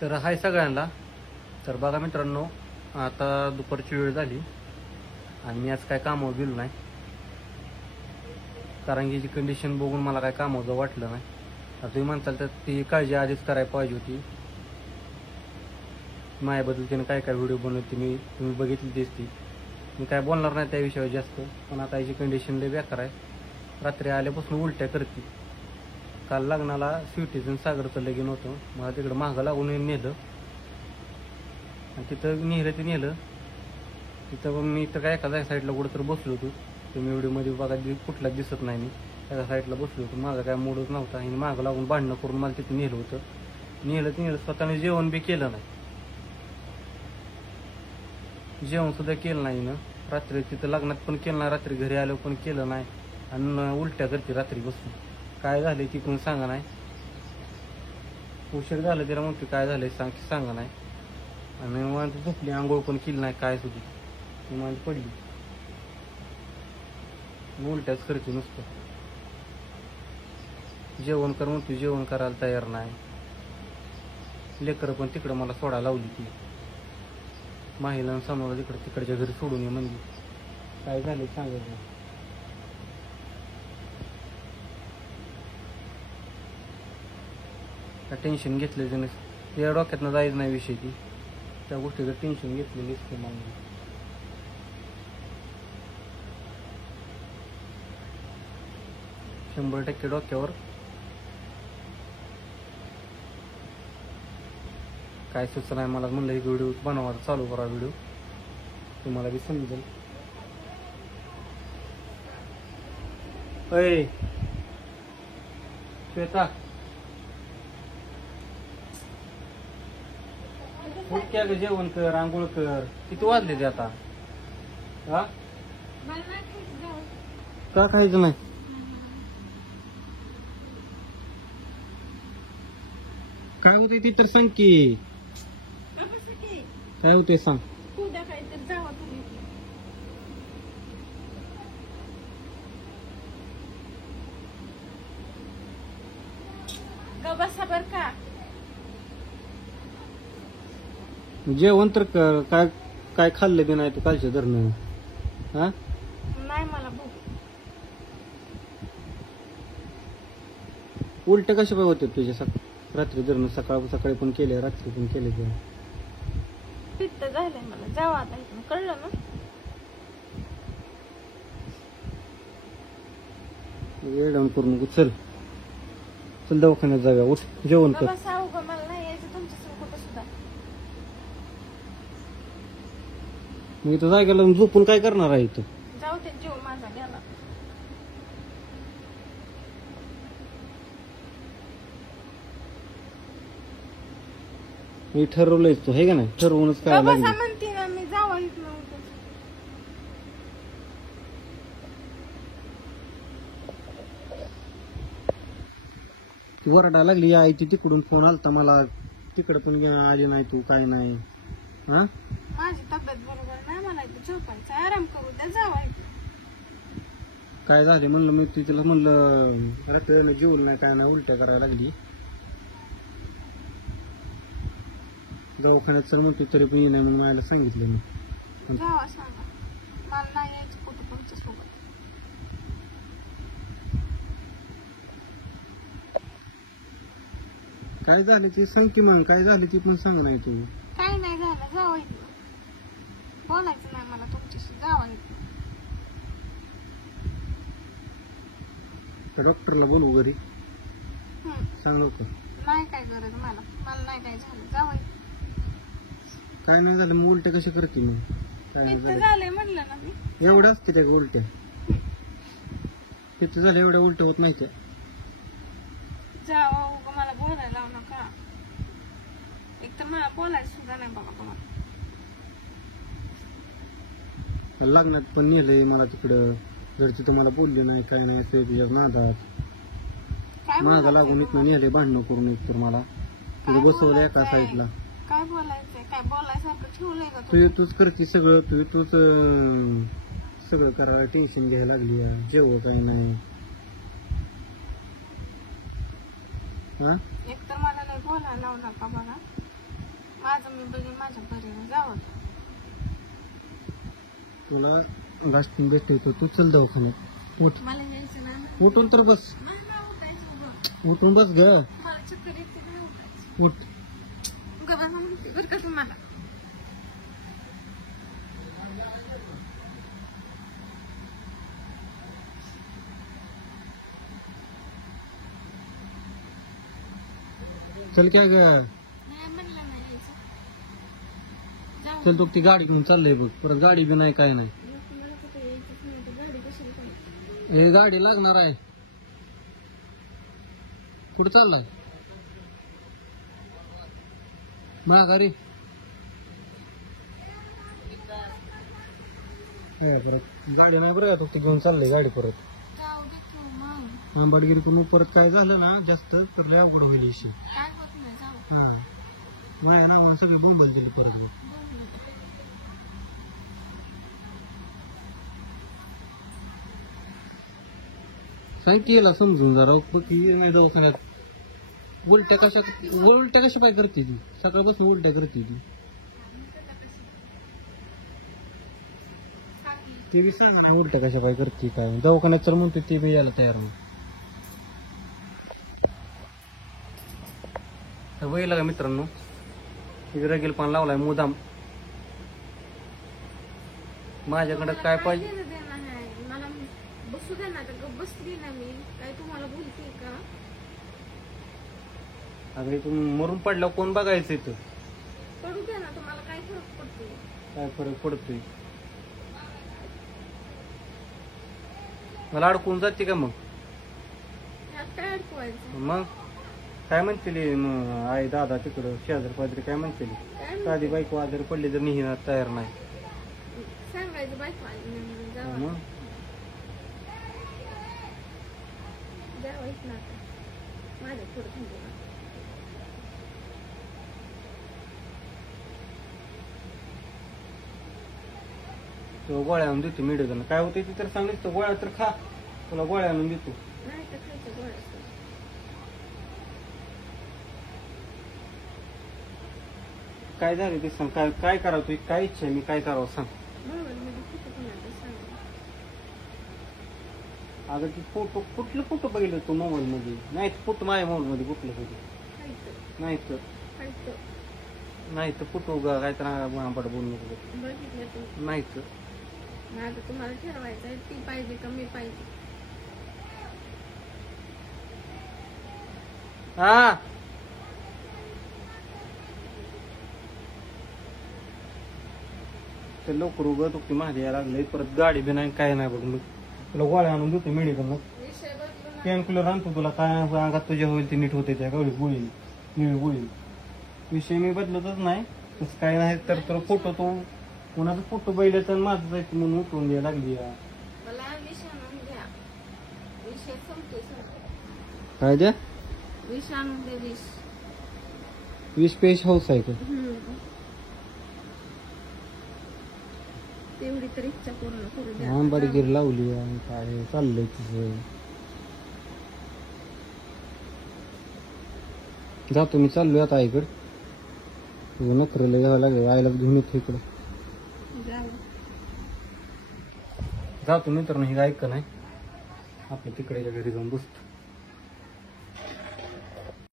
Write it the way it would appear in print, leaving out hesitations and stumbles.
तर हाय सगळ्यांना. तर बघा मित्रांनो, आता दुपारची वेळ झाली आणि मी आज काय कामावर गेलो नाही, कारण की जी कंडिशन बघून मला काय कामाचं वाटलं नाही. आता तुम्ही म्हणताल तर ती काळजी आधीच करायला पाहिजे होती. माझ्याबद्दल त्याने काय काय व्हिडिओ बनवते तुम्ही बघितली दिसती. मी काय बोलणार नाही त्या विषयावर जास्त, पण आता याची कंडिशन लय बेकार आहे. रात्री आल्यापासून उलट्या करते. काल लग्नाला स्वीटीचं सागरचं लगीन होतं, मला तिकडं मागं लागून नेलं आणि तिथं नेलं तिथं मग मी तर काय एका साईडला कुठं तर बसलो होतो. तुम्ही व्हिडिओमध्ये बघा कुठलाच दिसत नाही. मी एका साईडला बसलो होतो, माझा काय मूडच नव्हता आणि मागं लागून भांडणं करून मला तिथं नेलं होतं. नेलं स्वतःने जेवण बी केलं नाही, जेवण सुद्धा केलं नाही ना. रात्री तिथं लग्नात पण केलं नाही, रात्री घरी आलो पण केलं नाही आणि उलट्या करते रात्री बसून. काय झालं ती पण सांगा नाही. उशीर झालं तिला म्हणते काय झालंय सांगा नाही. आणि मग झोपली, आंघोळ पण केली नाही काय सुद्धा. ती माझी पडली, उलट्याच करते नुसतं. जेवण कर म्हणते, जेवण करायला तयार नाही. लेकरं पण तिकडं मला सोडायला लावली. ती माहिला समोर तिकडच्या घरी सोडून ये म्हणजे. काय झालं सांगायचं. काय टेन्शन घेतलं त्याने, त्या डोक्यातनं जायचं नाही विषय. ती त्या गोष्टीचं टेन्शन घेतलेली असते मला. 100% डोक्यावर. काय सुचत नाही मला. म्हणलं एक व्हिडिओ बनवायचा चालू करा, व्हिडिओ तुम्हाला बी समजेल. अय श्वेता, उठक्या ग, जेवण कर, आंघोळ कर. किती वाजले ते आता? हा, का खायचं नाही? काय होते ती तर सांग की. काय होते सांग. बसा बर का. जेवण तर कर. काय काय खाल्लं बी नाही तू कालच्या धरणं. हा, नाही मला भूक. उलट कशा पाय होते तुझ्या? रात्री धरणं सकाळी पण केले, रात्री पण केले. ते पित्त झालंय मला. जावा आता इथून, कळलं ना. वेळ डाऊन करू नको. चल चल दवाखान्यात जाऊया. उठ, जेवण कर. बसा उगा, मला नाही यायचं तुमच्यासोबत कुठं सुद्धा. मग इथं जायला झोपून काय करणार आहे इथं? जाऊ ते, जीव माझा गेला. मी ठरवलंयच तू, हे का नाही? ठरवूनच काय बसा लागलं. म्हणते ना मी. जावा इथून. ती वरडा लागली आई. ती तिकडून फोन आलता मला, तिकडे पण आली नाही तू, काय नाही. हा, माझी तब्येत बरोबर नाही, मला इथं झोपायचं, आराम करू द्या. जावा इथून. काय झाले म्हणलं. मी तिला म्हणलं रात्री जेवण नाही, काय नाही, उलट्या करायला लागली. दवाखान्यात चल म्हणते तरी पण ये नाही म्हणून मला सांगितलं. मी जावा, सांगा. मला नाही यायचं कुठं तुमच्यासोबत. काय झाले ती सांग की. मग काय झाले ती पण सांग नाही तू. काही नाही झालं. जावा इथून. बोलायचं नाही मला तुमच्याशी. जावा इथून. डॉक्टरला बोलू घरी, सांग होतं. नाही काय गरज मला. मला नाही काय झालं. जावा इथून. काय नाही झालं. मग उलट्या कशा करते? मग काय नाही पित्त झालं. झालंय म्हणलं ना मी. एवढं असते त्या उलट्या? तिथं झालं एवढ्या उलट्या होत नाही त्या. जावा उगा, मला बोलायला लावू नका. एक तर मला बोलायचं सुद्धा नाही बघा तुम्हाला. लग्नात पण नेलंय मला तिकडं. घरची तर मला बोलली नाही, काय नाही. असं तुझ्या नादात काय मागं बोलायचंय लागून इथनं नेले भांडणं करून. एक तर मला तिथं बसवलं एका साईडला. काय बोलायचंय? काय बोलायसारखं ठेवलंय का तुझे तूच करते सगळं. तूच सगळं करायला टेन्शन घ्यायला लागली. जेवण काही नाही. हा, एक तर मला नाही बोलायला लावू नका बघा. माझं मी बघेन माझ्या परीने जावं. तुला लास्ट भेटतो तू चल दवाखान्यात. उठ मला यायचं ना. उठून तर बस. मला नाही उठायचं उभं. उठून बस ग. मला चक्कर येते नाही उठायचं. उठ. गप्पा म्हणते बरं का तुम्हाला. चल काय ग. नाही म्हणलं नाही यायचं. जाऊ. चल तू ती गाडी घेऊन चाललंय बघ. परत गाडी बी नाही काय नाही. मला कुठे यायचंच नाही तर गाडी कशाला पाहिजे. हे गाडी लागणार आहे. कुठं चाललाय माघारी. परत गाडी नाही बरं का ती घेऊन चाललंय गाडी परत. जाऊ दे तू मग. आंबाडगिरी पण परत काय झालं ना जास्त तर लय अवघड होईल इशे. काय होत नाही जाऊ. हा माझ्या नावानं सगळी बोंबल दिली परत बघ. सांग की हिला समजून जरा की नाही दवाखान्यात. उलट्या कशा पाय करते ती. सकाळपासून उलट्या करते ती. ते बी सांग उलट्या कशा पाय करते काय. दवाखान्यात तर म्हणते ते बी यायला तयार मग. तर वहिला का मित्रांनो रगेल पण लावलाय मुदाम. माझ्याकडे काय पाहिजे. मला बसू दे ना. तर बसली ना मी. काय तुम्हाला बोलते का. अगं तू मरून पडल्यावर कोण बघायचं इथं. पडू दे ना. तुम्हाला काय फरक पडतो. काय फरक पडतोय. मला अडकून जाते का मग. यात काय अडकवायचं. मग काय म्हणतील आई दादा तिकडं शेजार पाजरी काय म्हणतील. काय साधी बाईक आजारी पडली तर निघणार तयार नाही. सांगायचं बायको आली म्हणून जावा. मग जावायच ना आता. माझ्या पुढे थांबू. तो गोळ्या आणून देतो मेडिकल. काय होते ते तर सांगितलं तो गोळ्या तर खा. तुला गोळ्या आणून देतो. नाही तर खायचं गोळ्या. काय झालं ते सांग. काय काय करावं तुझी काय इच्छा आहे. मी काय करावं सांग. अगं ती फोटो कुठले फोटो बघितलं तू मोबाईल मध्ये. नाही फोटो माझ्या मोबाईल मध्ये कुठलं फोटो नाही तर फोटो काय तर महापट बोलू नको. नाही तर माझं तुम्हाला ठरवायचं ती पाहिजे का मी पाहिजे. हा ते लवकर उगत ती माझ्या यायला लागले. परत गाडी बी नाही काय नाही बघ. मग तुला गोळ्या आणून देतो मेडिकल. मग विषय बदलून पेन किलर आणतो तुला. काय अंगात तुझ्या होईल ते नीट होते त्या गवळी गोळी निळी गोळी. विषय मी बदलतच नाही. तसं काय नाही तर तुला फोटो तो कोणाचा फोटो बघितला तर माझं जायचं म्हणून उठवून द्यायला लागली. मला विष आणून द्या. विषय संपते काय द्या. विष आणून दे. विष पेश हाऊस आहे का. तेवढी तर इच्छा पूर्ण करू द्या. आंबाडगिरी लावली आणि काय चाललंय तिचं. जातो मी चाललोय आता आईकडे. तुझं नखरेला घ्यावं लागेल. आईला घेऊन येतो इकडं. जातो मित्रांनो. हे ऐक नाही आपल्या तिकडेच्या घरी जाऊन बसतो.